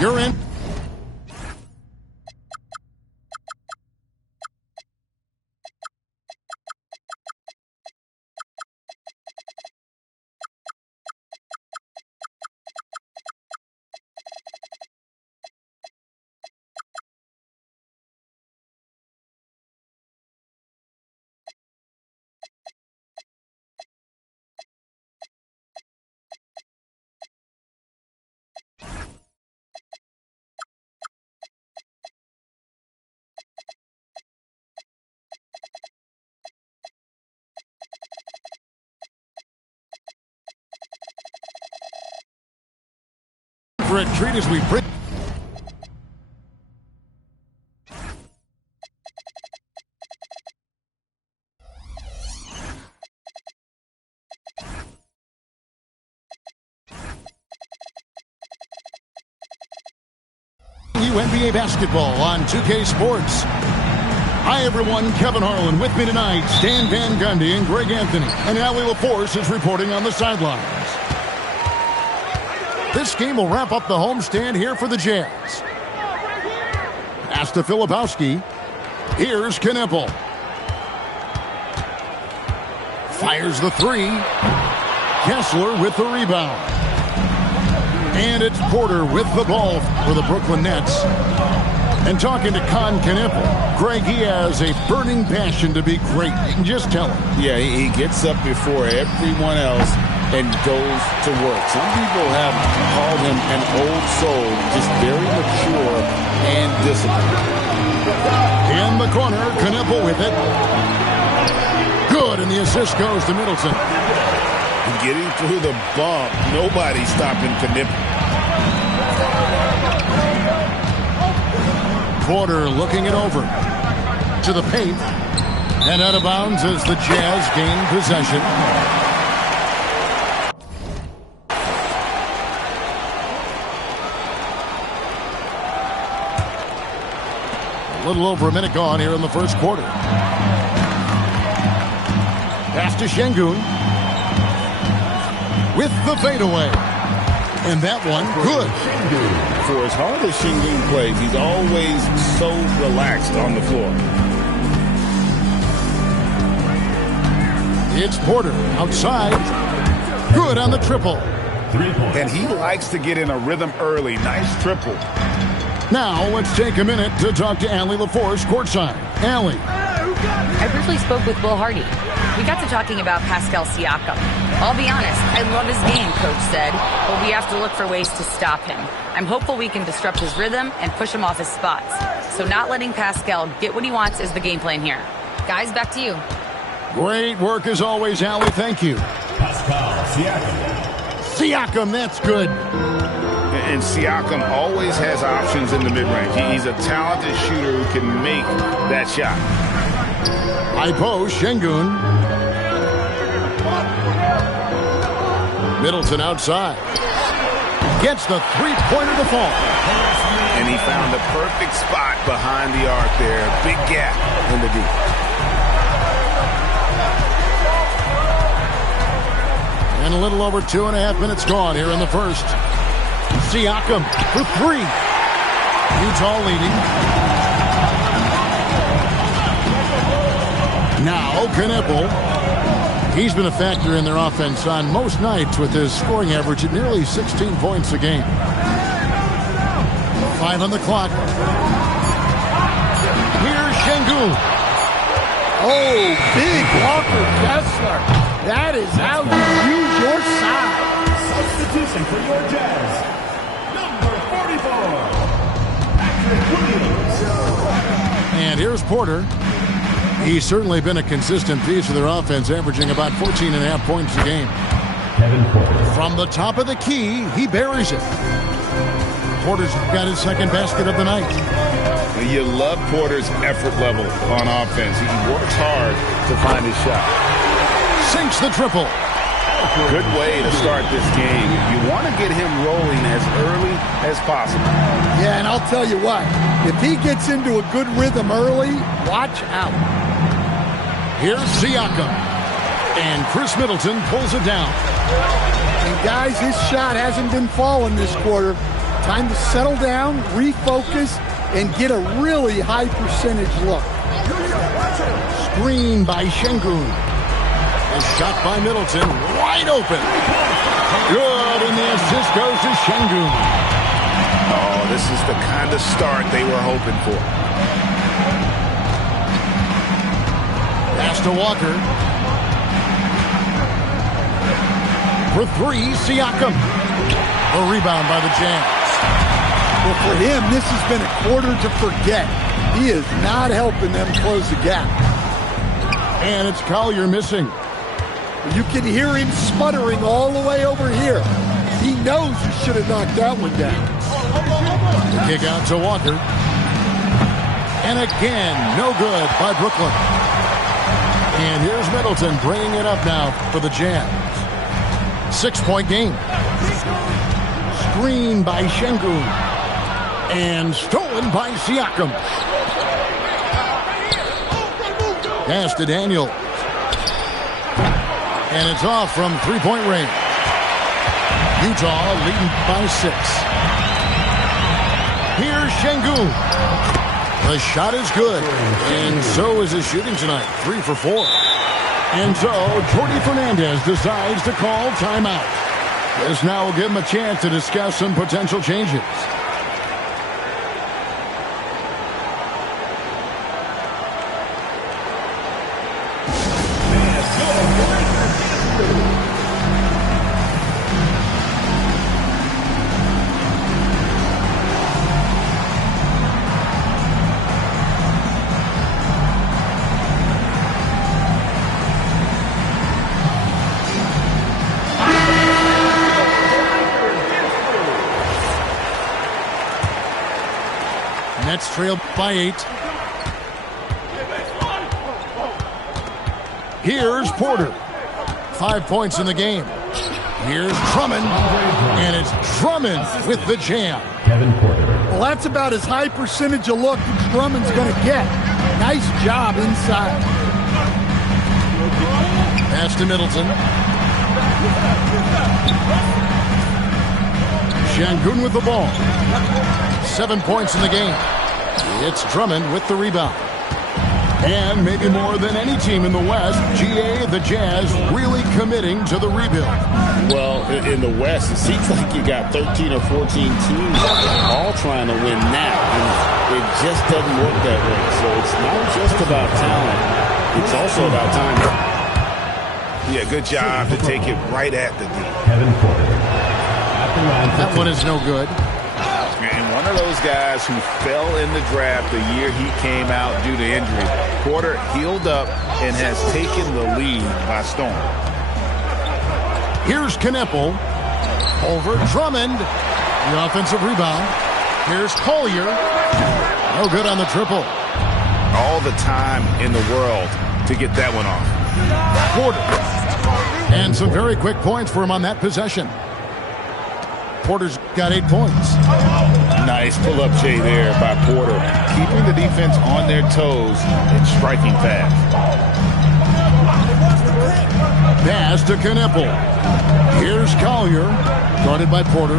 You're in. For a treat as we bring. NBA basketball on 2K Sports. Hi everyone, Kevin Harlan with me tonight, Stan Van Gundy and Greg Anthony, and Allie LaForce is reporting on the sidelines. This game will wrap up the homestand here for the Jazz. Pass to Filipowski. Here's Kneppel. Fires the three. Kessler with the rebound. And it's Porter with the ball for the Brooklyn Nets. And talking to Kneppel, Greg, he has a burning passion to be great. Just tell him. Yeah, he gets up before everyone else and goes to work. Some people have called him an old soul, just very mature and disciplined. In the corner, Kneppel with it. Good, and the assist goes to Middleton. Getting through the bump, nobody's stopping Kneppel. Porter looking it over to the paint, and out of bounds as the Jazz gain possession. A little over a minute gone here in the first quarter. Pass to Şengün with the fadeaway. And that one, good. For as hard as Şengün plays, he's always so relaxed on the floor. It's Porter outside. Good on the triple. And he likes to get in a rhythm early. Nice triple. Now let's take a minute to talk to Allie LaForce courtside. Allie. I briefly spoke with Will Hardy. We got to talking about Pascal Siakam. I'll be honest, I love his game, Coach said, but we have to look for ways to stop him. I'm hopeful we can disrupt his rhythm and push him off his spots. So not letting Pascal get what he wants is the game plan here. Guys, back to you. Great work as always, Allie. Thank you. Pascal Siakam, that's good. And Siakam always has options in the mid-range. He's a talented shooter who can make that shot. High post, Şengün. Middleton outside. Gets the three-pointer to fall. And he found the perfect spot behind the arc there. Big gap in the deep. And a little over 2.5 minutes gone here in the first. Siakam for three. Utah leading. Now Kneppel. He's been a factor in their offense on most nights with his scoring average at nearly 16 points a game. 5 on the clock. Here's Şengün. Oh, big Walker Kessler. That is how you use your side. Substitution for your Jazz. Number 44, Patrick Williams. And here's Porter. He's certainly been a consistent piece of their offense, averaging about 14.5 points a game. From the top of the key, he buries it. Porter's got his second basket of the night. You love Porter's effort level on offense. He works hard to find his shot. Sinks the triple. Good way to start this game. You want to get him rolling as early as possible. Yeah, and I'll tell you what. If he gets into a good rhythm early, watch out. Here's Siakam. And Chris Middleton pulls it down. And guys, his shot hasn't been falling this quarter. Time to settle down, refocus, and get a really high percentage look. Screen by Şengün. A shot by Middleton, wide open. Good, and the assist goes to Şengün. Oh, this is the kind of start they were hoping for. Pass to Walker. For three, Siakam. A rebound by the Jazz. Well, for him, this has been a quarter to forget. He is not helping them close the gap. And it's Collier missing. You can hear him sputtering all the way over here. He knows he should have knocked that one down. The kick out to Walker. And again, no good by Brooklyn. And here's Middleton bringing it up now for the Jazz. 6-point game. Screen by Şengün. And stolen by Siakam. Pass to Daniel. And it's off from three-point range. Utah leading by 6. Here's Şengün. The shot is good. And so is his shooting tonight. 3 for 4. And so Jordi Fernandez decides to call timeout. This now will give him a chance to discuss some potential changes. Nets trailed by 8. Here's Porter. 5 points in the game. Here's Drummond. And it's Drummond with the jam. Well, that's about as high percentage of look as Drummond's going to get. Nice job inside. Pass to Middleton. Şengün with the ball. 7 points in the game. It's Drummond with the rebound. And maybe more than any team in the West, GA, the Jazz, really committing to the rebuild. Well, in the West, it seems like you got 13 or 14 teams all trying to win now. And it just doesn't work that way. So it's not just about talent. It's also about time. Yeah, good job to take it right at the D. That one is no good. And one of those guys who fell in the draft the year he came out due to injury. Porter healed up and has taken the lead by storm. Here's Kneppel. Over Drummond. The offensive rebound. Here's Collier. No good on the triple. All the time in the world to get that one off. Porter. And some very quick points for him on that possession. Porter's got 8 points. Nice pull-up Jay there by Porter, keeping the defense on their toes and striking fast. Pass to Kneppel. Here's Collier, guarded by Porter.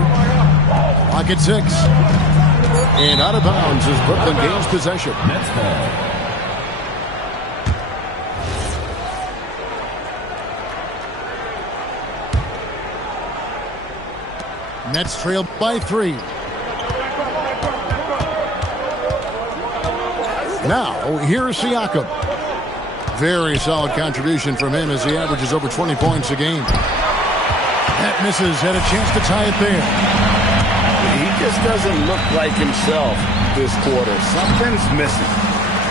Clock at 6. And out of bounds as Brooklyn gains possession. Nets trail by 3. Now, here's Siakam. Very solid contribution from him as he averages over 20 points a game. That misses, had a chance to tie it there. He just doesn't look like himself this quarter. Something's missing.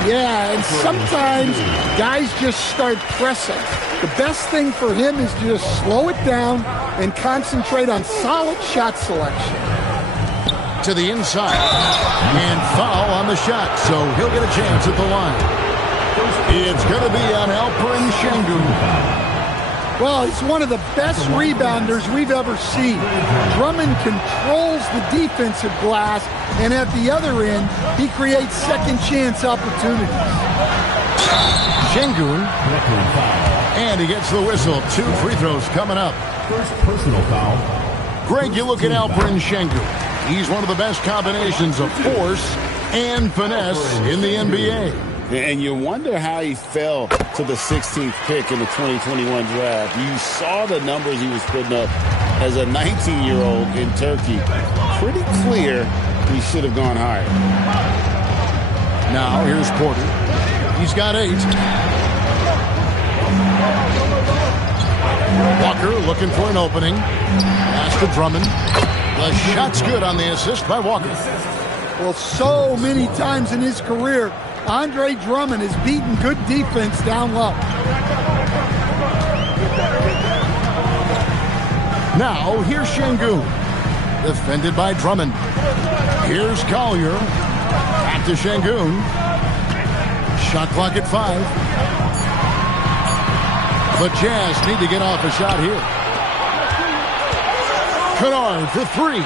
Yeah, and sometimes guys just start pressing. The best thing for him is to just slow it down and concentrate on solid shot selection. To the inside. And foul on the shot, so he'll get a chance at the line. It's going to be on Alperen Şengün. Well, he's one of the best rebounders we've ever seen. Drummond controls the defensive glass, and at the other end, he creates second chance opportunities. Şengün. And he gets the whistle. 2 free throws coming up. First personal foul. Greg, you look at Alperen Şengün. He's one of the best combinations of force and finesse in the NBA. And you wonder how he fell to the 16th pick in the 2021 draft. You saw the numbers he was putting up as a 19-year-old in Turkey. Pretty clear he should have gone higher. Now here's Porter. He's got 8. Walker looking for an opening. Pass to Drummond. The shot's good on the assist by Walker. Well, so many times in his career, Andre Drummond has beaten good defense down low. Now, here's Şengün. Defended by Drummond. Here's Collier. Back to Şengün. Shot clock at 5. The Jazz need to get off a shot here. Kennard for 3.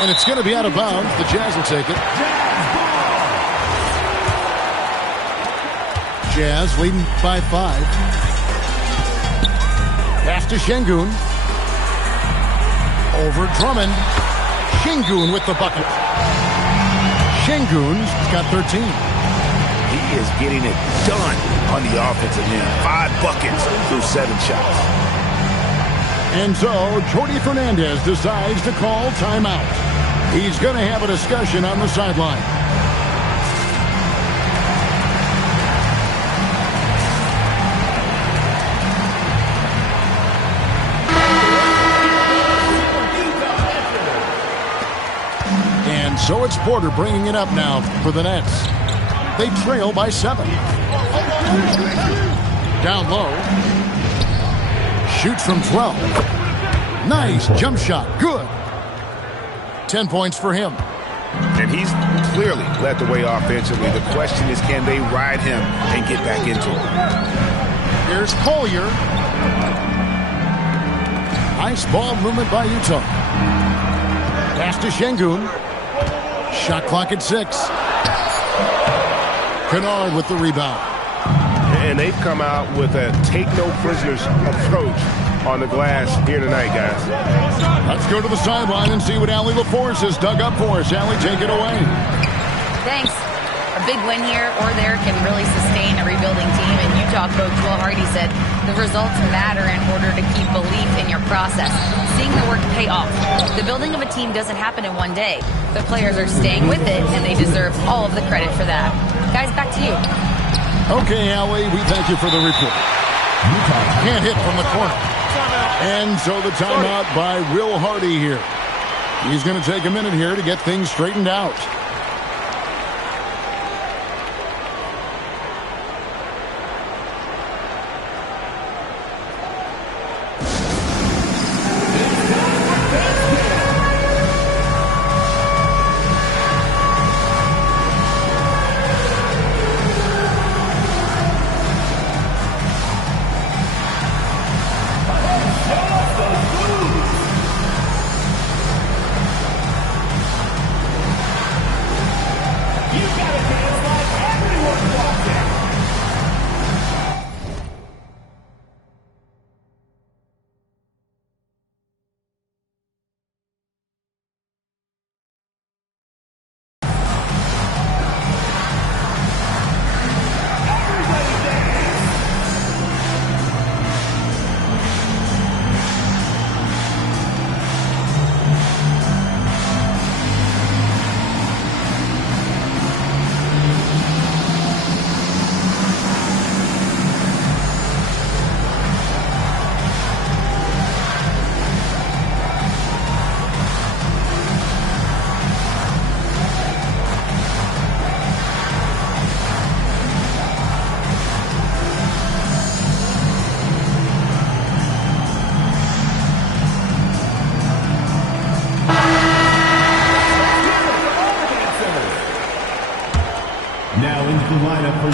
And it's going to be out of bounds. The Jazz will take it. Jazz leading by 5. Pass to Şengün. Over Drummond. Şengün with the bucket. Şengün's got 13. He is getting it done on the offensive end. 5 buckets through 7 shots. And so, Jordi Fernandez decides to call timeout. He's going to have a discussion on the sideline. And so it's Porter bringing it up now for the Nets. They trail by 7. Down low. Shoots from 12. Nice jump shot. Good. 10 points for him. And he's clearly led the way offensively. The question is, can they ride him and get back into it? Here's Collier. Nice ball movement by Utah. Pass to Şengün. Shot clock at 6. Kennard with the rebound. And they've come out with a take-no-prisoners approach on the glass here tonight, guys. Let's go to the sideline and see what Allie LaForce has dug up for us. Allie, take it away. Thanks. A big win here or there can really sustain a rebuilding team, and Utah coach Will Hardy said the results matter in order to keep belief in your process. Seeing the work pay off. The building of a team doesn't happen in one day. The players are staying with it, and they deserve all of the credit for that. Guys, back to you. Okay, Allie, we thank you for the report. Can't hit from the corner. And so the timeout by Will Hardy here. He's going to take a minute here to get things straightened out.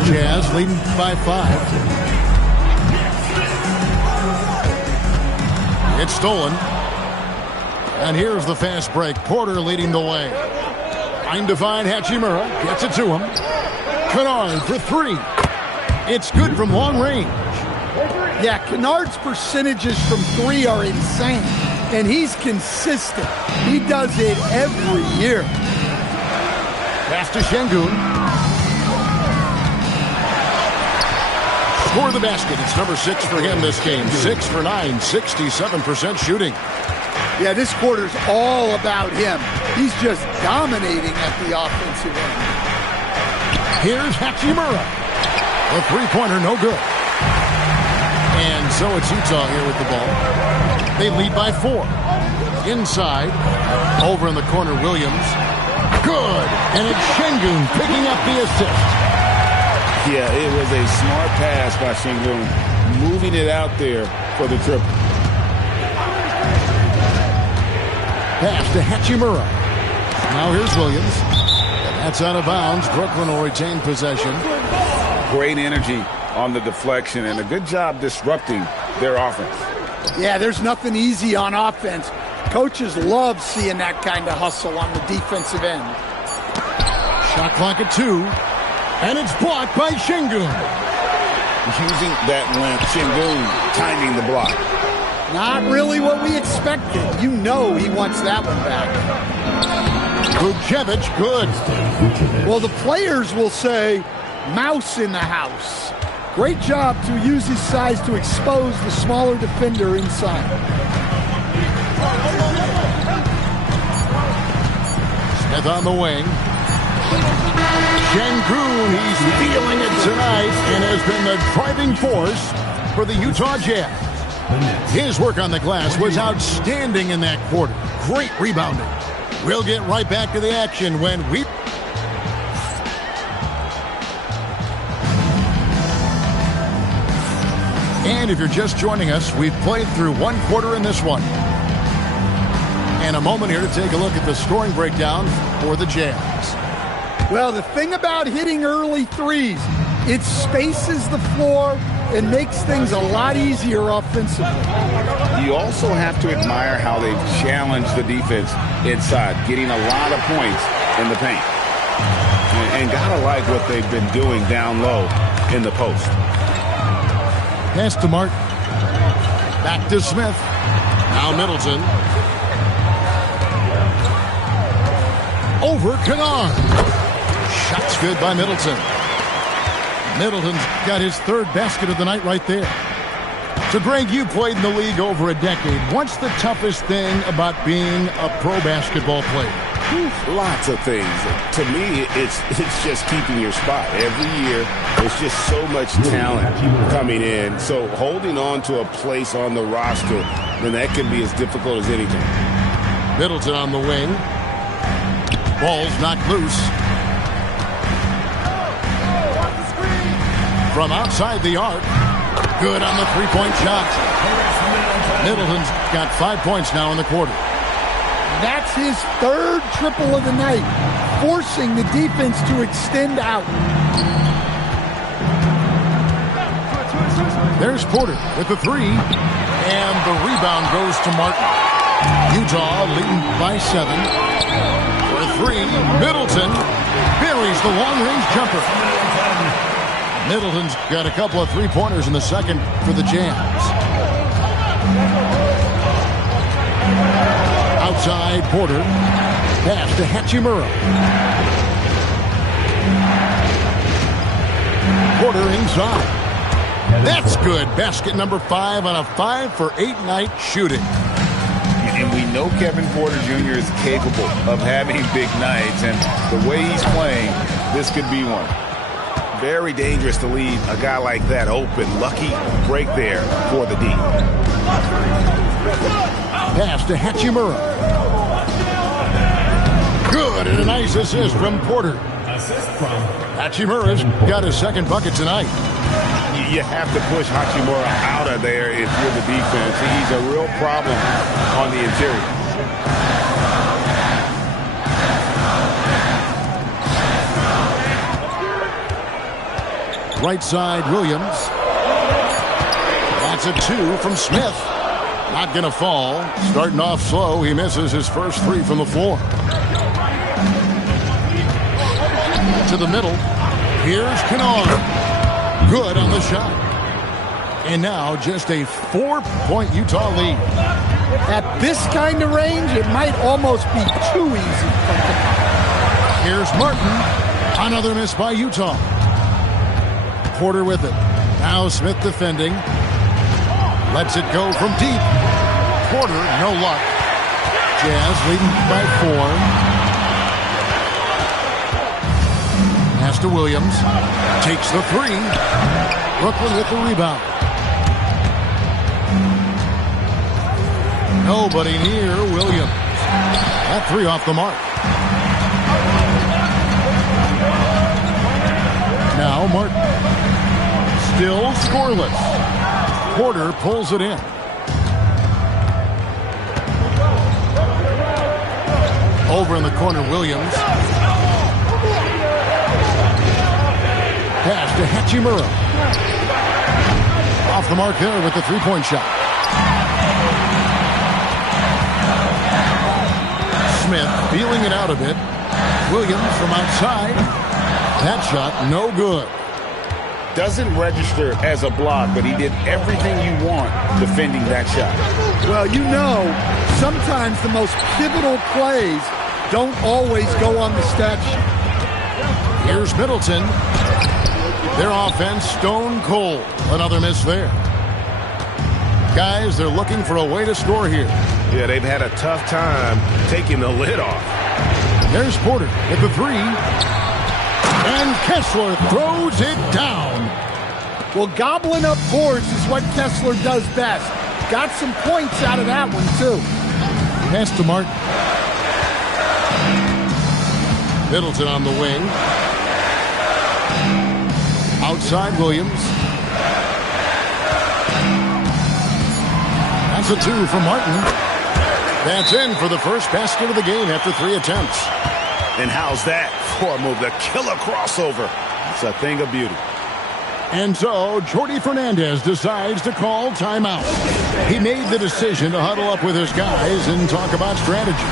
Jazz leading by 5. It's stolen. And here's the fast break. Porter leading the way. Trying to find Hachimura. Gets it to him. Kennard for 3. It's good from long range. Yeah, Kennard's percentages from 3 are insane. and he's consistent. He does it every year. Pass to Şengün. For the basket. It's number 6 for him this game. 6 for 9, 67% shooting. Yeah, this quarter's all about him. He's just dominating at the offensive end. Here's Hachimura. The three-pointer, no good. And so it's Utah here with the ball. They lead by 4. Inside. Over in the corner, Williams. Good. And it's Şengün picking up the assist. Yeah, it was a smart pass by Şengün, moving it out there for the triple. Pass to Hachimura. Now here's Williams. That's out of bounds. Brooklyn will retain possession. Great energy on the deflection and a good job disrupting their offense. Yeah, there's nothing easy on offense. Coaches love seeing that kind of hustle on the defensive end. Shot clock at 2. And it's blocked by Şengün. Using that length, Şengün timing the block. Not really what we expected. You know he wants that one back. Vučević, good. Well, the players will say, mouse in the house. Great job to use his size to expose the smaller defender inside. Smith on the wing. Şengün, he's feeling it tonight and has been the driving force for the Utah Jazz. His work on the glass was outstanding in that quarter. Great rebounding. We'll get right back to the action when we... And if you're just joining us, we've played through one quarter in this one. And a moment here to take a look at the scoring breakdown for the Jazz. Well, the thing about hitting early threes, it spaces the floor and makes things a lot easier offensively. You also have to admire how they've challenged the defense inside, getting a lot of points in the paint. And gotta like what they've been doing down low in the post. Pass to Martin. Back to Smith. Now Middleton. Over Kennard. Shot's good by Middleton. Middleton's got his 3rd basket of the night right there. So, Greg, you played in the league over a decade. What's the toughest thing about being a pro basketball player? Lots of things. To me, it's just keeping your spot. Every year, there's just so much talent coming in. So holding on to a place on the roster, then that can be as difficult as anything. Middleton on the wing. Ball's knocked loose. From outside the arc. Good on the three-point shot. Middleton's got 5 points now in the quarter. That's his 3rd triple of the night, forcing the defense to extend out. There's Porter with the 3, and the rebound goes to Martin. Utah leading by 7. For 3, Middleton buries the long-range jumper. Middleton's got a couple of three-pointers in the second for the Jazz. Outside, Porter. Pass to Hachimura. Porter inside. That's good. Basket number 5 on a 5-for-8 night shooting. And we know Kevin Porter Jr. is capable of having big nights. And the way he's playing, this could be one. Very dangerous to leave a guy like that open. Lucky break there for the D. Pass to Hachimura. Good, and a nice assist from Porter. Hachimura's got his 2nd bucket tonight. You have to push Hachimura out of there if you're the defense. He's a real problem on the interior. Right side, Williams. That's a 2 from Smith. Not going to fall. Starting off slow, he misses his first 3 from the floor. To the middle. Here's Kennard. Good on the shot. And now just a 4-point Utah lead. At this kind of range, it might almost be too easy. Here's Martin. Another miss by Utah. Porter with it. Now Smith defending. Lets it go from deep. Porter, no luck. Jazz leading by 4. Pass to Williams. Takes the 3. Brooklyn with the rebound. Nobody near Williams. That 3 off the mark. Now Martin. Still scoreless. Porter pulls it in. Over in the corner, Williams. Pass to Hachimura. Off the mark there with the three-point shot. Smith feeling it out a bit. Williams from outside. That shot no good. Doesn't register as a block, but he did everything you want defending that shot. Well, you know, sometimes the most pivotal plays don't always go on the stat sheet. Here's Middleton. Their offense stone cold. Another miss there. Guys, they're looking for a way to score here. Yeah, they've had a tough time taking the lid off. There's Porter with the 3. And Kessler throws it down. Well, gobbling up boards is what Kessler does best. Got some points out of that one, too. Pass to Martin. Middleton on the wing. Outside Williams. That's a 2 for Martin. That's in for the first basket of the game after 3 attempts. And how's that for a move? The killer crossover. It's a thing of beauty. And so, Jordi Fernandez decides to call timeout. He made the decision to huddle up with his guys and talk about strategy.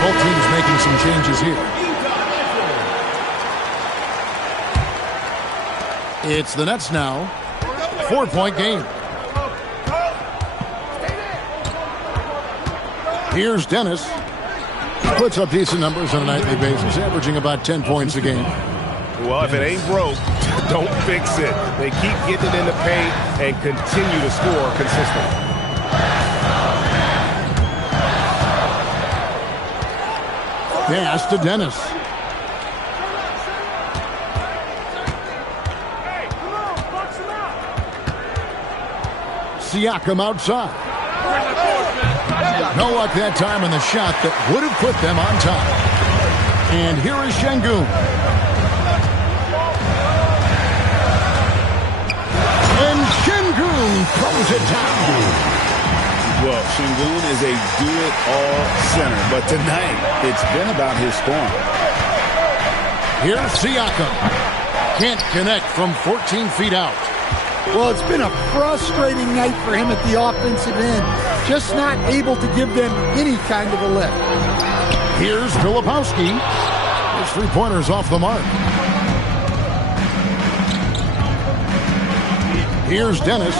Both teams making some changes here. It's the Nets now. 4-point game. Here's Dennis. Puts up decent numbers on a nightly basis, averaging about 10 points a game. Well, if it ain't broke, don't fix it. They keep getting it in the paint and continue to score consistently. Pass to Dennis. Siakam outside. No luck that time on the shot that would have put them on top. And here is Şengün. And Şengün throws it down. Well, Şengün is a do-it-all center, but tonight it's been about his scoring. Here's Siakam. Can't connect from 14 feet out. Well, it's been a frustrating night for him at the offensive end. Just not able to give them any kind of a lift. Here's Filipowski. His three-pointer's off the mark. Here's Dennis.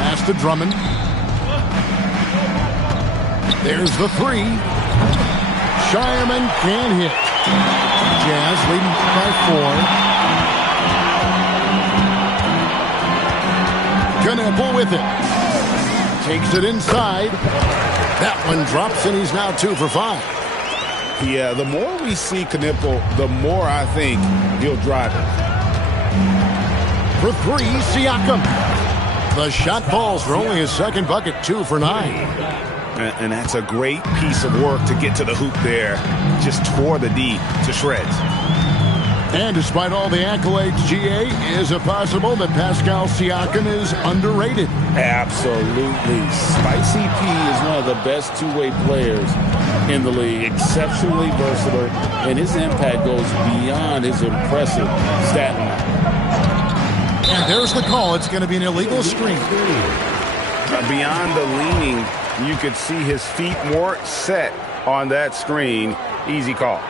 Pass to Drummond. There's the 3. Shireman can't hit. Jazz leading by 4. Knepel with it. Takes it inside. That one drops, and he's now 2 for 5. Yeah, the more we see Knepel, the more I think he'll drive it. For 3, Siakam. The shot falls for only his second bucket, 2 for 9. And that's a great piece of work to get to the hoop there. Just tore the D to shreds. And despite all the accolades, GA, is it possible that Pascal Siakam is underrated? Absolutely. Spicy P is one of the best two-way players in the league. Exceptionally versatile, and his impact goes beyond his impressive stat line. And There's the call. It's going to be an illegal screen. Beyond the leaning, you could see his feet more set on that screen. Easy call.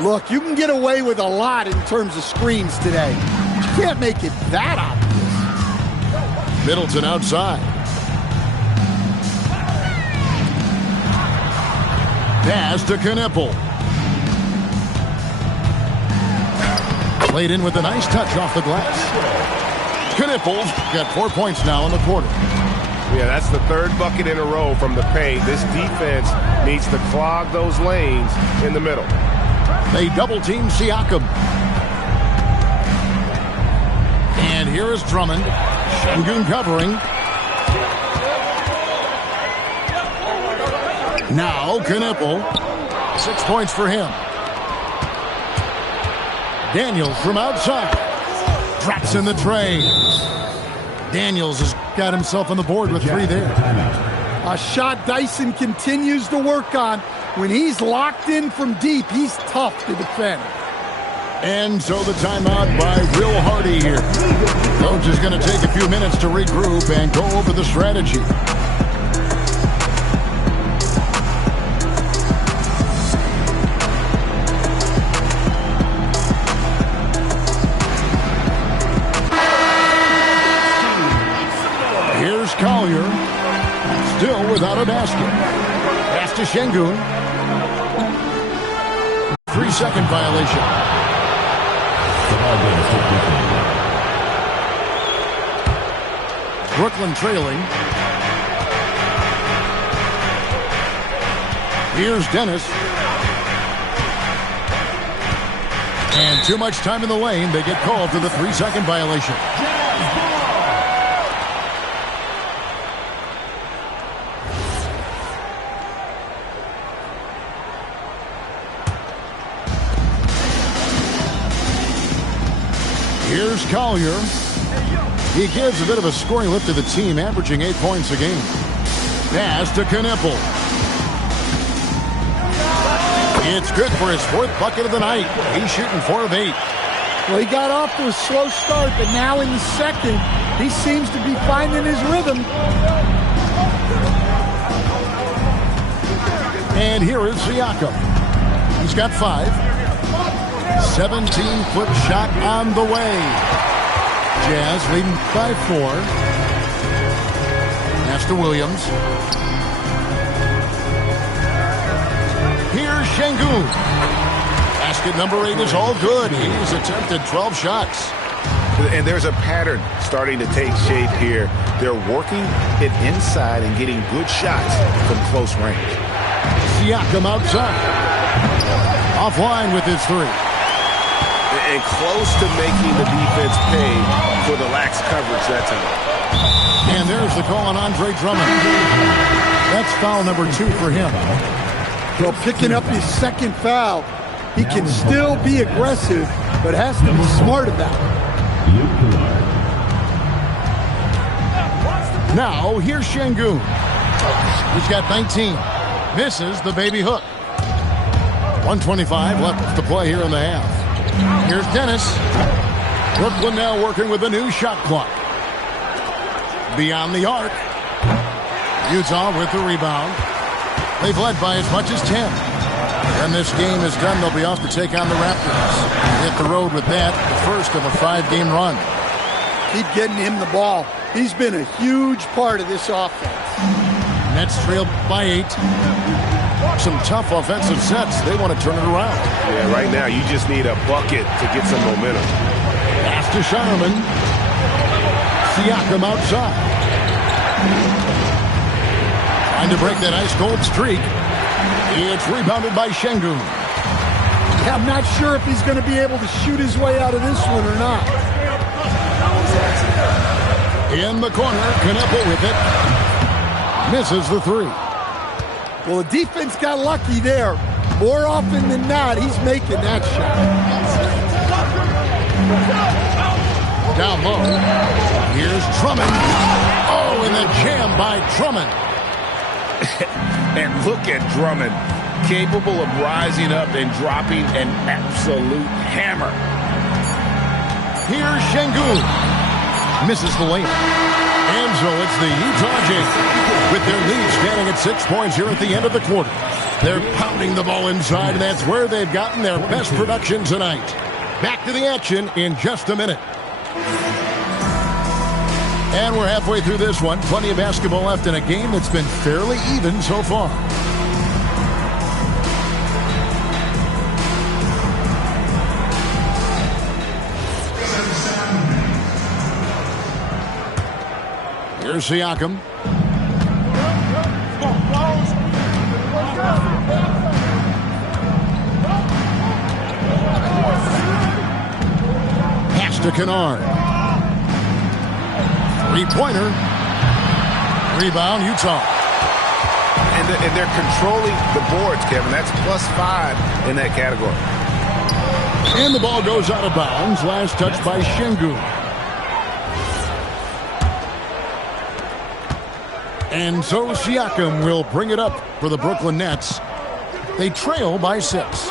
Look, you can get away with a lot in terms of screens today. You can't make it that obvious. Middleton outside. Pass to Knippel. Played in with a nice touch off the glass. Knippel got 4 points now in the quarter. Yeah, that's the third bucket in a row from the paint. This defense needs to clog those lanes in the middle. They double-team Siakam. And here is Drummond. Şengün covering. Now Knippel. 6 points for him. Daniels from outside. Drops in the tray. Daniels has got himself on the board with 3 there. A shot Dyson continues to work on. When he's locked in from deep, he's tough to defend. And so the timeout by Will Hardy here. Coach is going to take a few minutes to regroup and go over the strategy. Here's Collier, still without a basket. Pass to Şengün. 3-second violation. Brooklyn trailing. Here's Dennis. And too much time in the lane. They get called for the 3-second violation. Here's Collier. He gives a bit of a scoring lift to the team, averaging 8 points a game. Pass to Knippel. It's good for his 4th bucket of the night. He's shooting 4 of 8. Well, he got off to a slow start, but now in the second, he seems to be finding his rhythm. And here is Siakam. He's got 5. 17-foot shot on the way. Jazz leading by 4. Pass to Williams. Here's Şengün. Basket number 8 is all good. He's attempted 12 shots. And there's a pattern starting to take shape here. They're working it inside and getting good shots from close range. Siakam outside. Offline with his 3. And close to making the defense pay for the lax coverage that time. And there's the call on Andre Drummond. That's foul number 2 for him. Well, picking up his 2nd foul, he can still be aggressive, but has to be smart about it. Now, here's Şengün. He's got 19. Misses the baby hook. 1:25 left to play here in the half. Here's Dennis. Brooklyn now working with a new shot clock. Beyond the arc. Utah with the rebound. They've led by as much as 10. When this game is done, they'll be off to take on the Raptors. Hit the road with that, the first of a 5-game run. Keep getting him the ball. He's been a huge part of this offense. Nets trailed by 8. Some tough offensive sets. They want to turn it around. Yeah, right now you just need a bucket to get some momentum. Pass to Sharman. Siakam outside. Trying to break that ice-cold streak. It's rebounded by Şengün. I'm not sure if he's going to be able to shoot his way out of this one or not. In the corner, Knippel with it. Misses the 3. Well, the defense got lucky there. More often than not, he's making that shot. Down low. Here's Drummond. Oh, and the jam by Drummond. And look at Drummond, capable of rising up and dropping an absolute hammer. Here's Şengün. Misses the layup. And so it's the Utah Jazz with their lead standing at 6 points here at the end of the quarter. They're pounding the ball inside, and that's where they've gotten their best production tonight. Back to the action in just a minute. And we're halfway through this one. Plenty of basketball left in a game that's been fairly even so far. Here's Siakam. Pass to Kennard. Three-pointer. Rebound, Utah. And they're controlling the boards, Kevin. That's +5 in that category. And the ball goes out of bounds. Last touch by Şengün. And so Siakam will bring it up for the Brooklyn Nets. They trail by 6.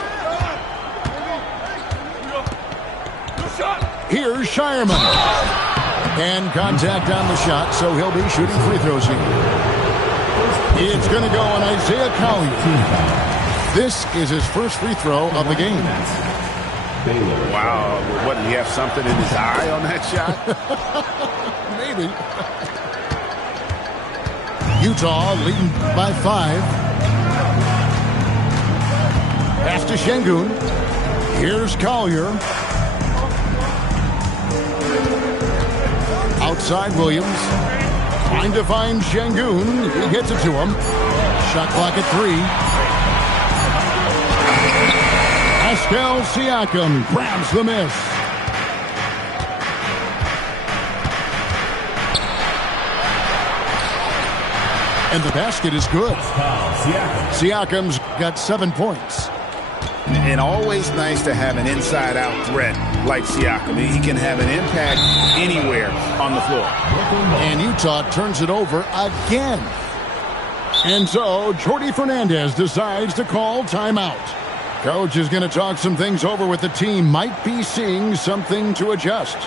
Here's Shireman. And contact on the shot, so he'll be shooting free throws here. It's going to go on Isaiah Collier. This is his first free throw of the game. Wow. What, did he have something in his eye on that shot? Maybe. Utah leading by 5. Pass to Şengün. Here's Collier. Outside Williams. Trying to find Şengün. He gets it to him. Shot clock at 3. Pascal Siakam grabs the miss. And the basket is good. Siakam's got 7 points. And always nice to have an inside-out threat like Siakam. He can have an impact anywhere on the floor. And Utah turns it over again. And so Jordi Fernandez decides to call timeout. Coach is going to talk some things over with the team. Might be seeing something to adjust.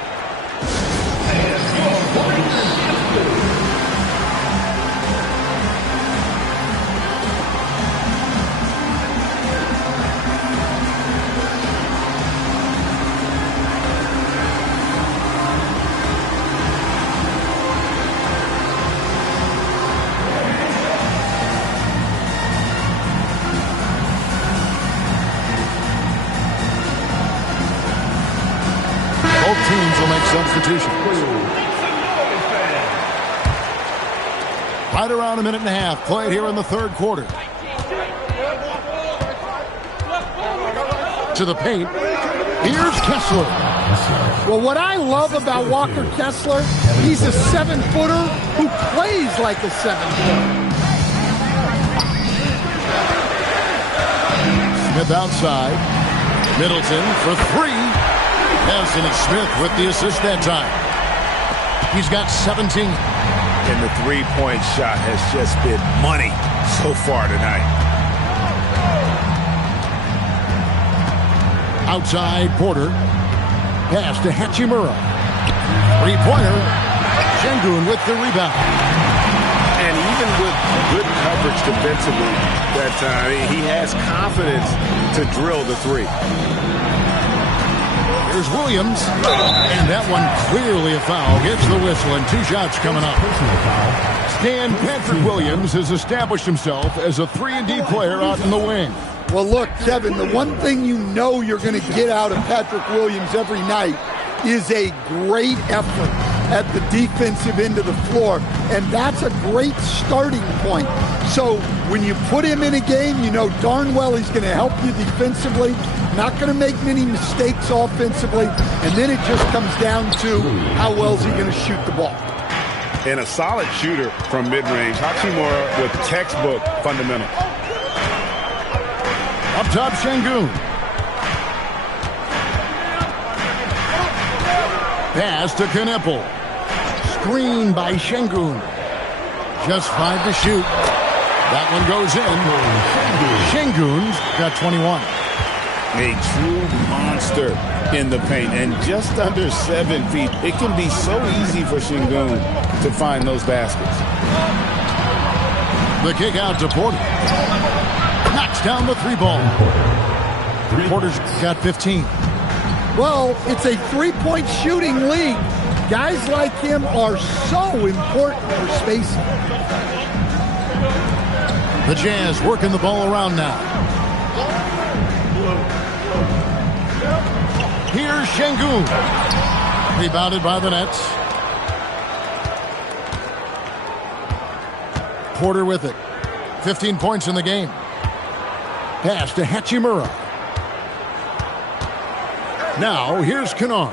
Substitution. Right around a minute and a half played here in the third quarter. To the paint. Here's Kessler. Well, what I love about Walker Kessler, he's a 7-footer who plays like a 7-footer. Smith outside. Middleton for 3. Anthony Smith with the assist that time. He's got 17. And the three-point shot has just been money so far tonight. Outside Porter. Pass to Hachimura. Three-pointer. Şengün with the rebound. And even with good coverage defensively that time, he has confidence to drill the 3. Here's Williams, and that one clearly a foul. Gets the whistle, and 2 shots coming up. And Patrick Williams has established himself as a 3-and-D player out in the wing. Well, look, Kevin, the one thing you know you're going to get out of Patrick Williams every night is a great effort at the defensive end of the floor, and that's a great starting point. So when you put him in a game, you know darn well he's going to help you defensively, not going to make many mistakes offensively, and then it just comes down to how well is he going to shoot the ball. And a solid shooter from mid-range. Hachimura with textbook fundamentals. Up top, Şengün. Pass to Knepel. Screen by Şengün. Just 5 to shoot. That one goes in. Şengün's got 21. A true monster in the paint, and just under 7 feet. It can be so easy for Şengün to find those baskets. The kick out to Porter. Knocks down the three ball. Porter's got 15. Well, it's a three-point shooting league. Guys like him are so important for spacing. The Jazz working the ball around now. Here's Şengün. Rebounded by the Nets. Porter with it. 15 points in the game. Pass to Hachimura. Now here's Kennard.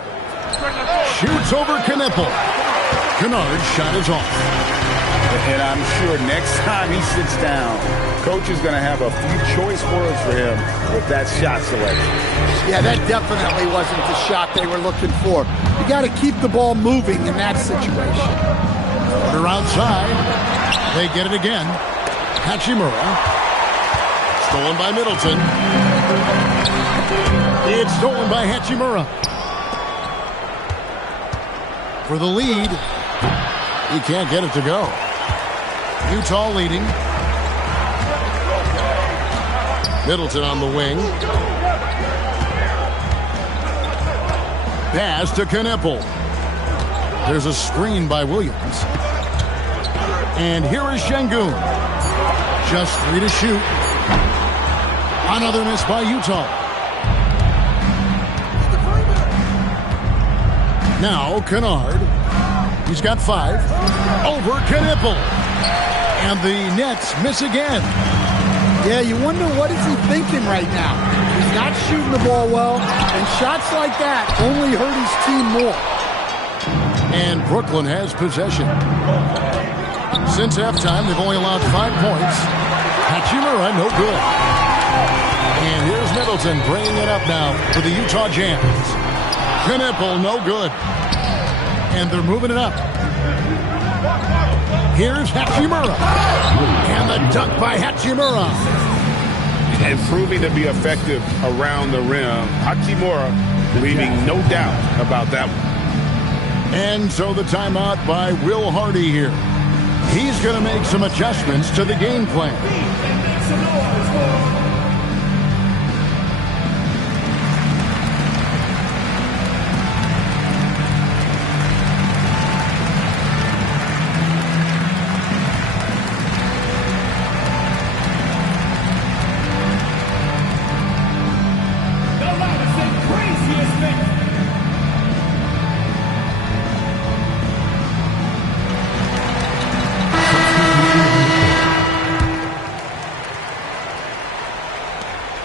Shoots over Kneppel. Kennard's shot is off. And I'm sure next time he sits down, coach is going to have a few choice words for him with that shot selection. Yeah, that definitely wasn't the shot they were looking for. You got to keep the ball moving in that situation. Porter outside. They get it again. Hachimura. Stolen by Middleton. It's stolen by Hachimura. For the lead. He can't get it to go. Utah leading. Middleton on the wing. Pass to Kneppel. There's a screen by Williams. And here is Şengün. Just 3 to shoot. Another miss by Utah. Now Kennard. He's got 5. Over Kneppel. And the Nets miss again. Yeah, you wonder what is he thinking right now. He's not shooting the ball well, and shots like that only hurt his team more. And Brooklyn has possession. Since halftime, they've only allowed 5 points. Hachimura, no good. And here's Middleton bringing it up now for the Utah Jazz. Kneppel, no good. And they're moving it up. Here's Hachimura. And the dunk by Hachimura. And proving to be effective around the rim. Hachimura leaving no doubt about that one. And so the timeout by Will Hardy here. He's going to make some adjustments to the game plan.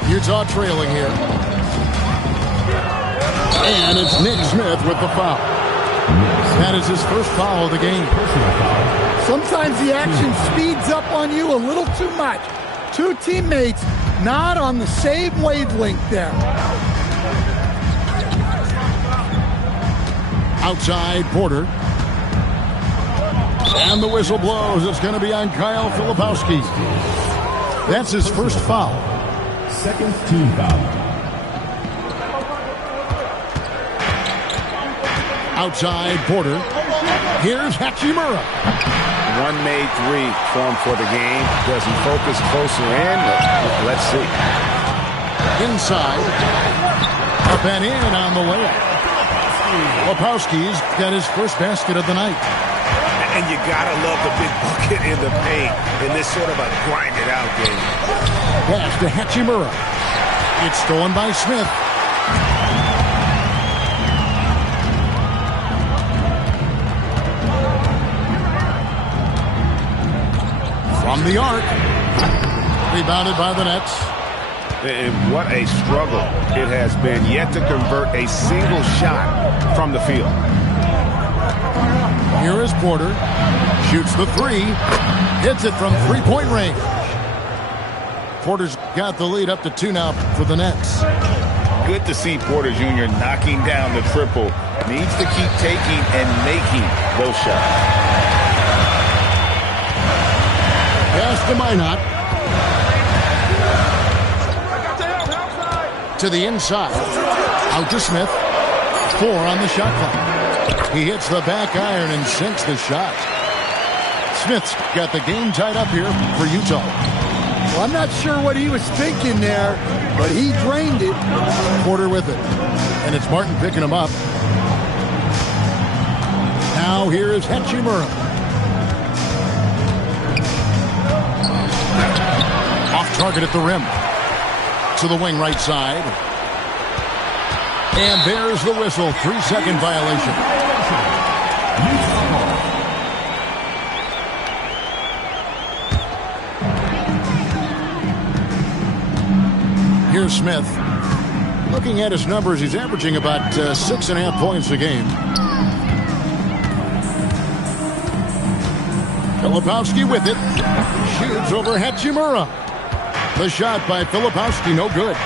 Utah trailing here. And it's Nick Smith with the foul. That is his first foul of the game. Sometimes the action speeds up on you a little too much. 2 teammates not on the same wavelength there. Outside Porter. And the whistle blows. It's going to be on Kyle Filipowski. That's his first foul. Second team foul. Outside Porter. Here's Hachimura. One made 3 for him for the game. Does he focus closer in? Let's see. Inside. Up and in on the layup. Filipowski's got his first basket of the night. And you gotta love the big bucket in the paint in this sort of a grind-it-out game. Pass to Hachimura. It's stolen by Smith. From the arc. Rebounded by the Nets. And what a struggle it has been yet to convert a single shot from the field. Here is Porter. Shoots the 3. Hits it from three-point range. Porter's got the lead up to 2 now for the Nets. Good to see Porter Jr. knocking down the triple. Needs to keep taking and making those shots. Pass to Minot. to the inside. Out to Smith. 4 on the shot clock. He hits the back iron and sinks the shot. Smith's got the game tied up here for Utah. Well, I'm not sure what he was thinking there, but he drained it. Porter with it. And it's Martin picking him up. Now here is Hachimura. Off target at the rim. To the wing right side. And there's the whistle. 3-second violation. Here's Smith. Looking at his numbers, he's averaging about 6.5 points a game. Filipowski with it. Shoots over Hachimura. The shot by Filipowski, no good.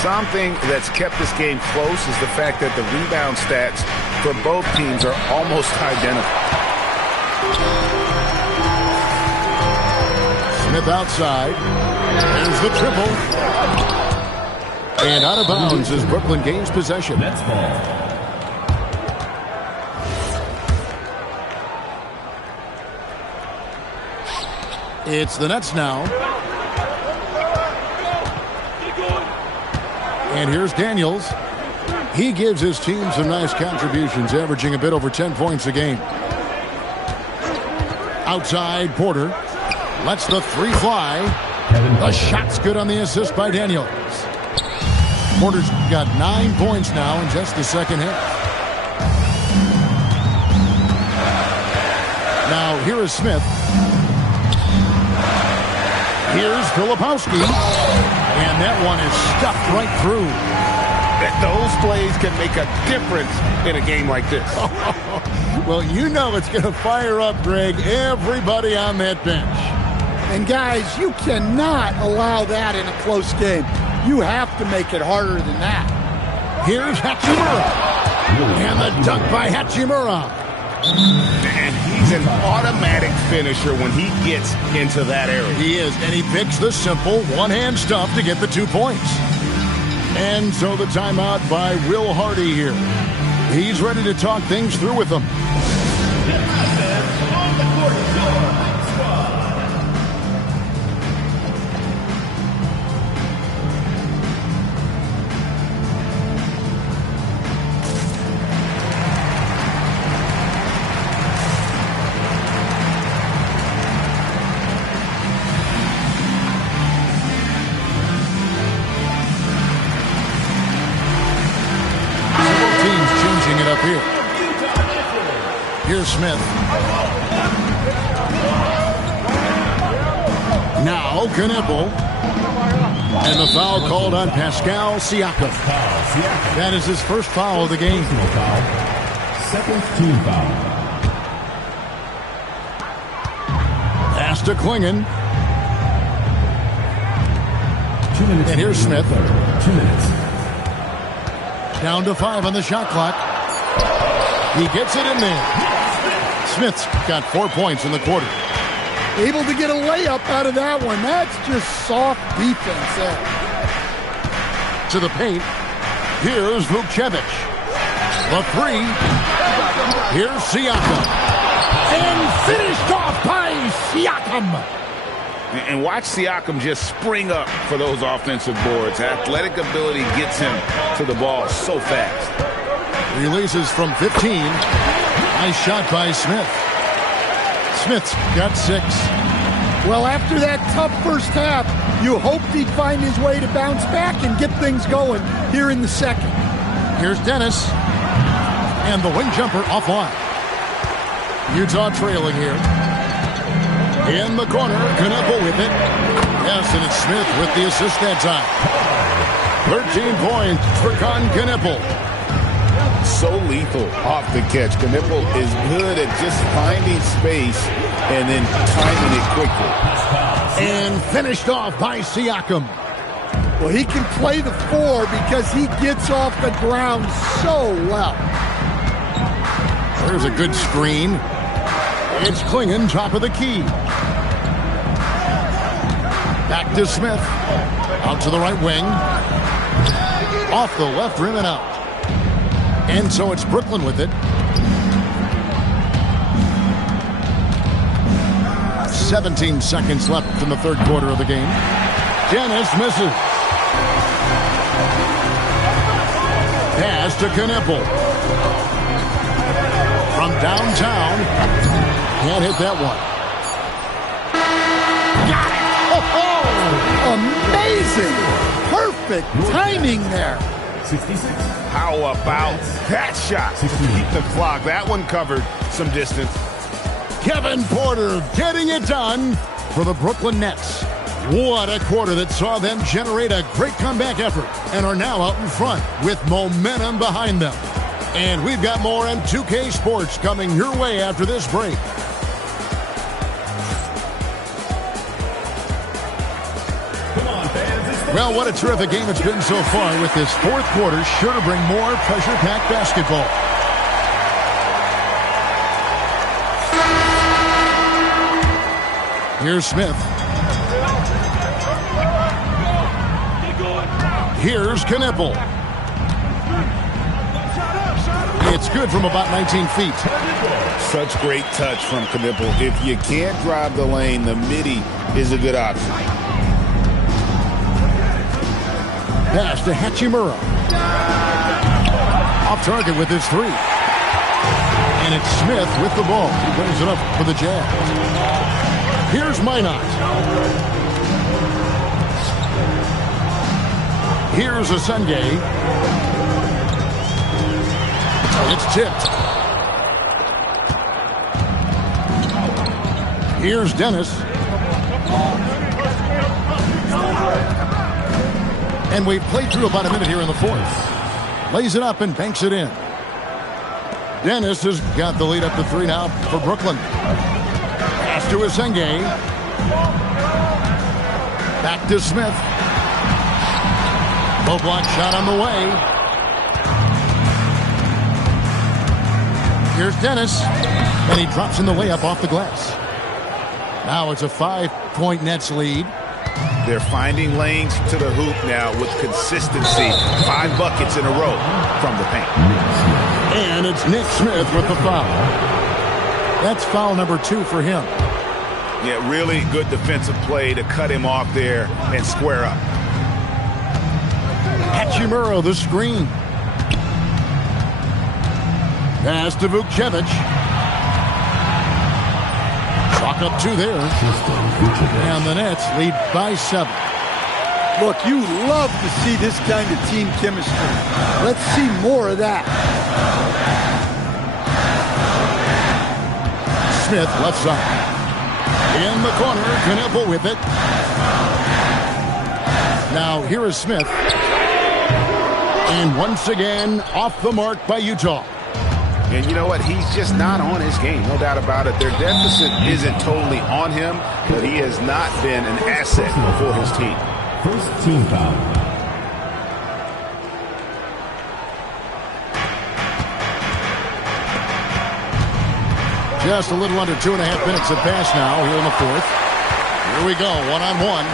Something that's kept this game close is the fact that the rebound stats for both teams are almost identical. Smith outside. There's the triple. And out of bounds as Brooklyn gains possession. That's ball. It's the Nets now. And here's Daniels. He gives his team some nice contributions, averaging a bit over 10 points a game. Outside, Porter. Lets the 3 fly. The shot's good on the assist by Daniels. Porter's got 9 points now in just the second half. Now, here is Smith. Here's Filipowski. And that one is stuffed right through. Those plays can make a difference in a game like this. Well, you know it's going to fire up, Greg, everybody on that bench. And guys, you cannot allow that in a close game. You have to make it harder than that. Here's Hachimura. And the dunk by Hachimura. And he's an automatic finisher when he gets into that area. He is, and he picks the simple one-hand stuff to get the 2 points. And so the timeout by Will Hardy here. He's ready to talk things through with them. Here's Smith. Now Knipple. And the foul called on Pascal Siakam. That is his first foul of the game. Second team foul. Pass to Klingon. 2 minutes. And here's Smith. 2 minutes. Down to 5 on the shot clock. He gets it in there. Smith's got 4 points in the quarter. Able to get a layup out of that one. That's just soft defense there. To the paint. Here's Vukcevic. The 3. Here's Siakam. And finished off by Siakam. And watch Siakam just spring up for those offensive boards. Athletic ability gets him to the ball so fast. Releases from 15. Nice shot by Smith. Smith's got 6. Well, after that tough first half, you hoped he'd find his way to bounce back and get things going here in the second. Here's Dennis. And the wing jumper offline. Utah trailing here. In the corner, Knipple with it. Yes, and it's Smith with the assist that time. 13 points for Knipple. So lethal off the catch. Knipple is good at just finding space and then timing it quickly. And finished off by Siakam. Well, he can play the 4 because he gets off the ground so well. There's a good screen. It's Klingon, top of the key. Back to Smith. Out to the right wing. Off the left rim and out. And so it's Brooklyn with it. 17 seconds left in the third quarter of the game. Dennis misses. Pass to Knipple. From downtown. Can't hit that one. Got it! Oh, amazing! Perfect timing there. 66. How about that shot? Keep the clock. That one covered some distance. Kevin Porter getting it done for the Brooklyn Nets. What a quarter that saw them generate a great comeback effort and are now out in front with momentum behind them. And we've got more on 2K Sports coming your way after this break. Well, what a terrific game it's been so far, with this fourth quarter sure to bring more pressure-packed basketball. Here's Smith. Here's Knipple. It's good from about 19 feet. Such great touch from Knipple. If you can't drive the lane, the midi is a good option. Pass to Hachimura. Off target with his three. And it's Smith with the ball. He brings it up for the Jazz. Here's Minot. Here's Asenge. It's tipped. Here's Dennis. And we've played through about a minute here in the fourth. Lays it up and banks it in. Dennis has got the lead up to 3 now for Brooklyn. Pass to Asenge. Back to Smith. Low block shot on the way. Here's Dennis. And he drops in the layup off the glass. Now it's a 5-point Nets lead. They're finding lanes to the hoop now with consistency. 5 buckets in a row from the paint. And it's Nick Smith with the foul. That's foul number 2 for him. Yeah, really good defensive play to cut him off there and square up. Hachimura the screen. Pass to Vukcevic. Chalk up 2 there. And the Nets lead by 7. Look, you love to see this kind of team chemistry. Let's see more of that. Smith left side. In the corner, Knipple with it. Now here is Smith. And once again, off the mark by Utah. And you know what? He's just not on his game. No doubt about it. Their deficit isn't totally on him, but he has not been an asset for his team. First team foul. Just a little under 2.5 minutes have passed now here in the fourth. Here we go, one-on-one.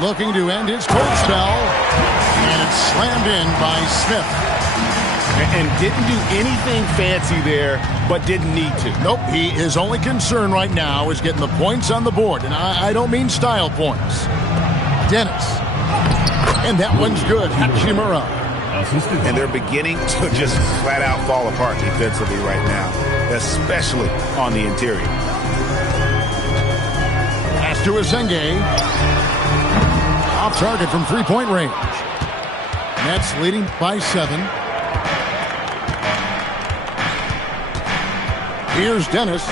Looking to end his cold spell. And it's slammed in by Smith. And didn't do anything fancy there, but didn't need to. Nope, his only concern right now is getting the points on the board. And I don't mean style points. Dennis. And that one's good. Hachimura. And they're beginning to just flat out fall apart defensively right now, especially on the interior. Pass to Asenge. Off target from 3-point range. Nets leading by 7. Here's Dennis.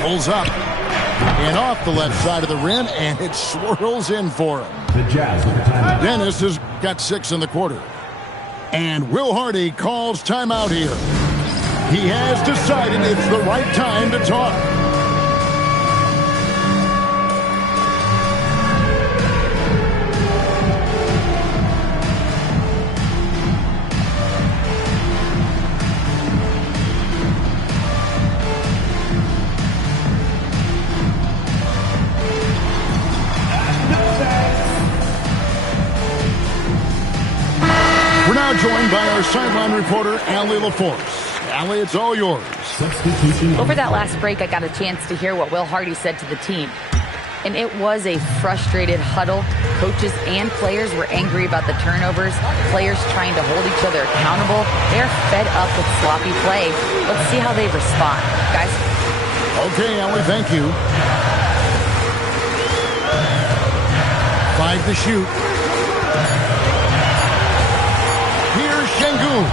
Pulls up. And off the left side of the rim, and it swirls in for him. The Jazz with the timeout. Dennis has got 6 in the quarter. And Will Hardy calls timeout here. He has decided it's the right time to talk. now joined by our sideline reporter, Allie LaForce. Allie, it's all yours. Over that last break, I got a chance to hear what Will Hardy said to the team. And it was a frustrated huddle. Coaches and players were angry about the turnovers. Players trying to hold each other accountable. They're fed up with sloppy play. Let's see how they respond. Guys? Okay, Allie, thank you. 5 to shoot. Here's Şengün.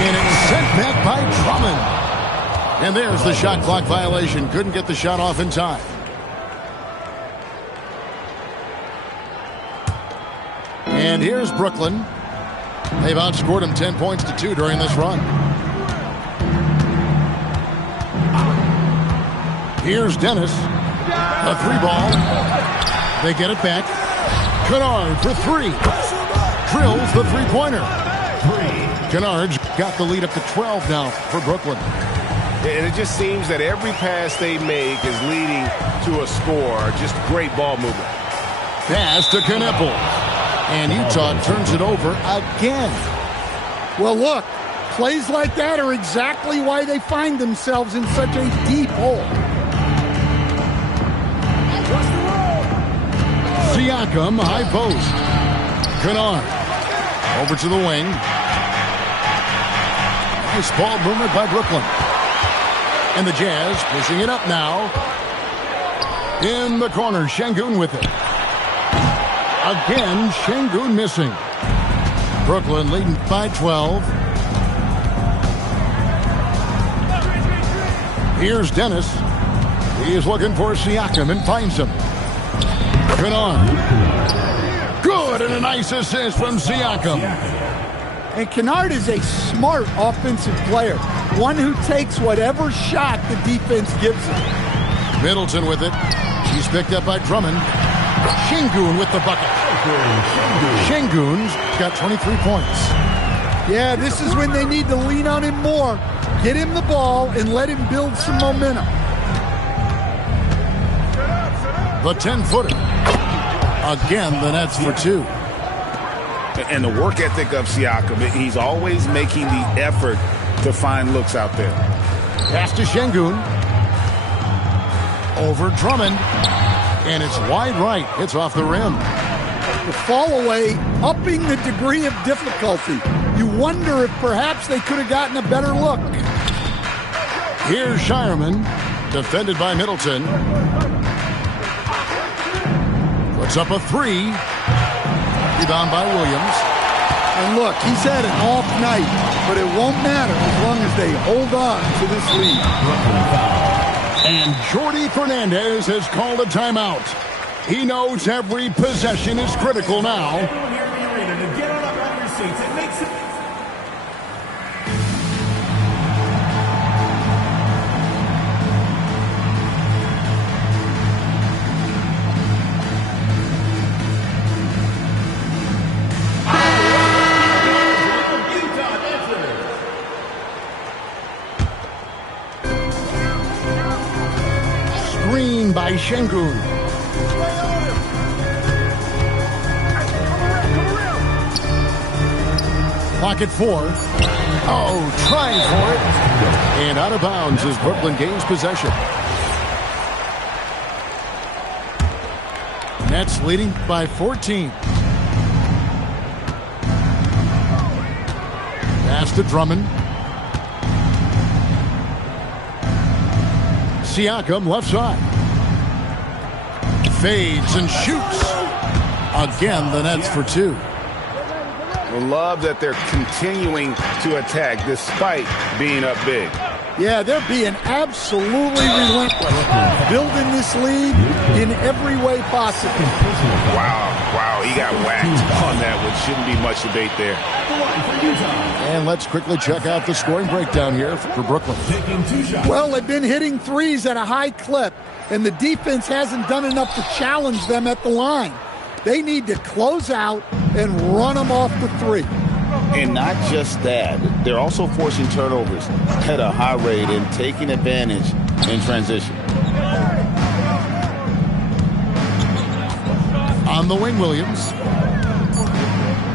And it's sent back by Drummond. And there's the shot clock violation. Couldn't get the shot off in time. And here's Brooklyn. They've outscored them 10 points to 2 during this run. Here's Dennis. A 3-ball. They get it back. Kennard for 3. Drills the 3-pointer. Kennard's got the lead up to 12 now for Brooklyn. And it just seems that every pass they make is leading to a score. Just great ball movement. Pass to Kneppel. And Utah turns it over again. Well, look, plays like that are exactly why they find themselves in such a deep hole. Siakam, high post. Kennard over to the wing. Nice ball movement by Brooklyn. And the Jazz pushing it up now. In the corner, Şengün with it. Again, Şengün missing. Brooklyn leading by 12. Here's Dennis. He is looking for Siakam and finds him. Kennard. Good, and a nice assist from Siakam. And Kennard is a smart offensive player. One who takes whatever shot the defense gives him. Middleton with it. He's picked up by Drummond. Şengün with the bucket. Şengün's got 23 points. Yeah, this is when they need to lean on him more. Get him the ball and let him build some momentum. The 10-footer. Again, the Nets for 2. And the work ethic of Siakam, he's always making the effort to find looks out there. Pass to Şengün. Over Drummond. And it's wide right. It's off the rim. The fall away, upping the degree of difficulty. You wonder if perhaps they could have gotten a better look. Here's Shireman, defended by Middleton. Puts up a 3. Rebound by Williams. And look, he's had an off night, but it won't matter as long as they hold on to this lead. And Jordi Fernandez has called a timeout. He knows every possession is critical now. Screen by Şengün. Pocket 4. Oh, trying for it. And out of bounds as Brooklyn gains possession. Nets leading by 14. Pass to Drummond. Siakam left side. Fades and shoots. Again, the Nets for 2. Love that they're continuing to attack despite being up big. Yeah, they're being absolutely relentless. Building this lead in every way possible. Wow, he got whacked on that, which shouldn't be much debate there. And let's quickly check out the scoring breakdown here for Brooklyn. Well, they've been hitting threes at a high clip, and the defense hasn't done enough to challenge them at the line. They need to close out and run them off the 3. And not just that, they're also forcing turnovers at a high rate and taking advantage in transition. On the wing, Williams.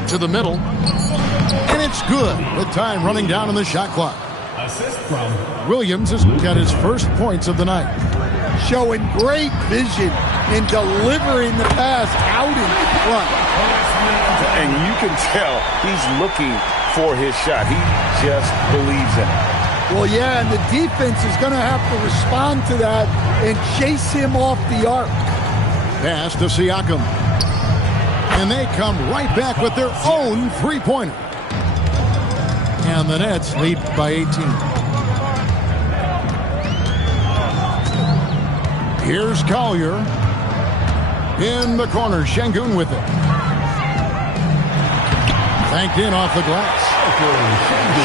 To the middle. And it's good with time running down on the shot clock. Assist from Williams has got his first points of the night. Showing great vision in delivering the pass out in front. And you can tell he's looking for his shot. He just believes in it. Well, yeah, and the defense is going to have to respond to that and chase him off the arc. Pass to Siakam. And they come right back with their own three-pointer. And the Nets lead by 18. Here's Collier. In the corner, Şengün with it. Banked in off the glass.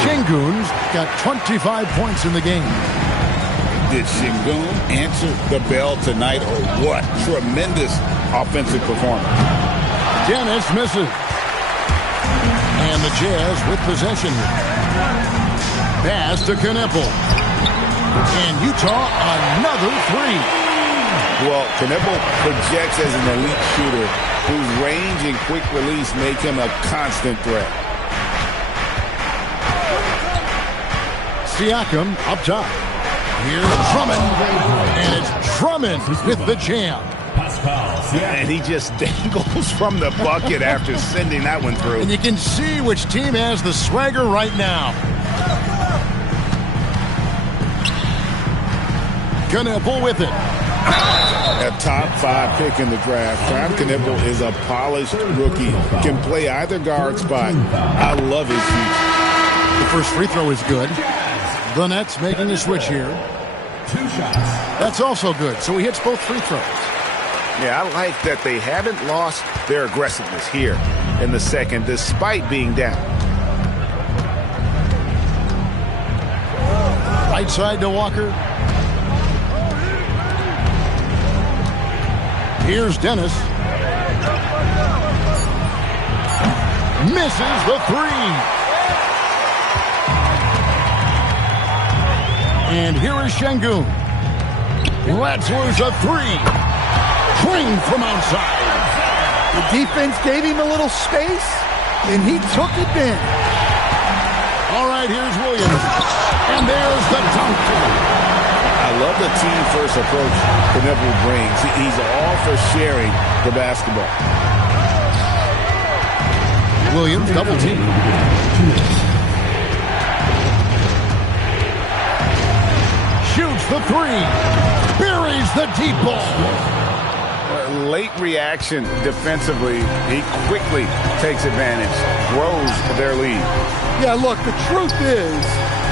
Şengün's got 25 points in the game. Did Şengün answer the bell tonight or what? Tremendous offensive performance. Dennis misses. And the Jazz with possession. Pass to Kneppel. And Utah another three. Well, Kneppel projects as an elite shooter whose range and quick release make him a constant threat. Siakam up top. Here's Drummond. And it's Drummond with the jam. And he just dangles from the bucket after sending that one through. And you can see which team has the swagger right now. Kneppel with it. A top 5 pick in the draft. Kneppel is a polished rookie. Can play either guard spot. I love his future. The first free throw is good. The Nets making a switch here. 2 shots. That's also good. So he hits both free throws. Yeah, I like that they haven't lost their aggressiveness here in the second, despite being down. Right side to Walker. Here's Dennis. Misses the three. And here is Şengün. Lets loose a three. Swing from outside. The defense gave him a little space, and he took advantage. All right, here's Williams. And there's the dunk. I love the team-first approach Kneppel brings. He's all for sharing the basketball. Williams double team. Shoots the three. Buries the deep ball. Late reaction defensively. He quickly takes advantage, grows their lead. Yeah, look, the truth is,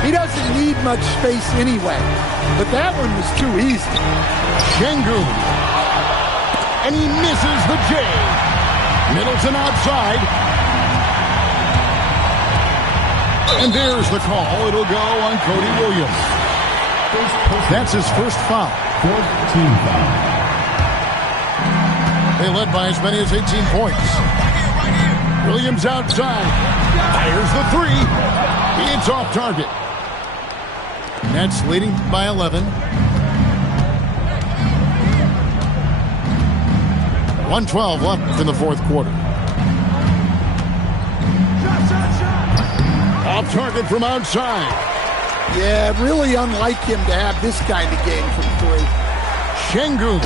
he doesn't need much space anyway. But that one was too easy. Şengün. And he misses the J. Middleton outside. And there's the call. It'll go on Cody Williams. That's his first foul. 14 foul. They led by as many as 18 points. Williams outside. Fires the three. It's off target. Nets leading by 11. 1:12 left in the fourth quarter. Off target from outside. Yeah, really unlike him to have this kind of game from three. Şengün.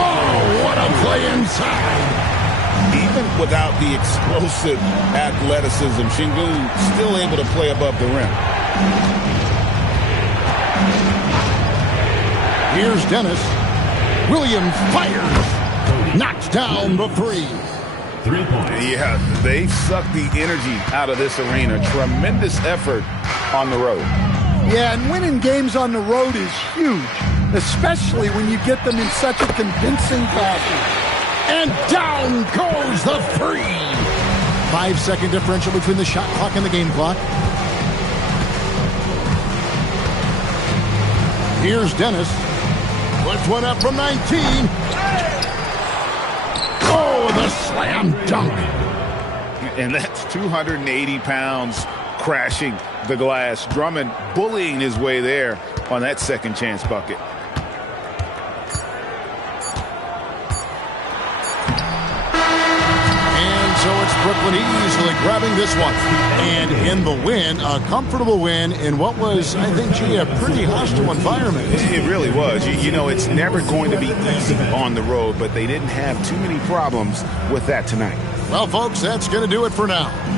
Oh, what a play inside. Even without the explosive athleticism, Şengün still able to play above the rim. Here's Dennis. Williams fires. Knocks down the three. 3 points. Yeah, they've sucked the energy out of this arena. Tremendous effort on the road. Yeah, and winning games on the road is huge, especially when you get them in such a convincing fashion. And down goes the three. 5-second differential between the shot clock and the game clock. Here's Dennis. Puts one up from 19. Oh, the slam dunk. And that's 280 pounds crashing the glass. Drummond bullying his way there on that second chance bucket. And so so it's Brooklyn easily grabbing this one. And in the win, a comfortable win in what was, I think, a pretty hostile environment. It really was. You know, it's never going to be easy on the road, but they didn't have too many problems with that tonight. Well, folks, that's going to do it for now.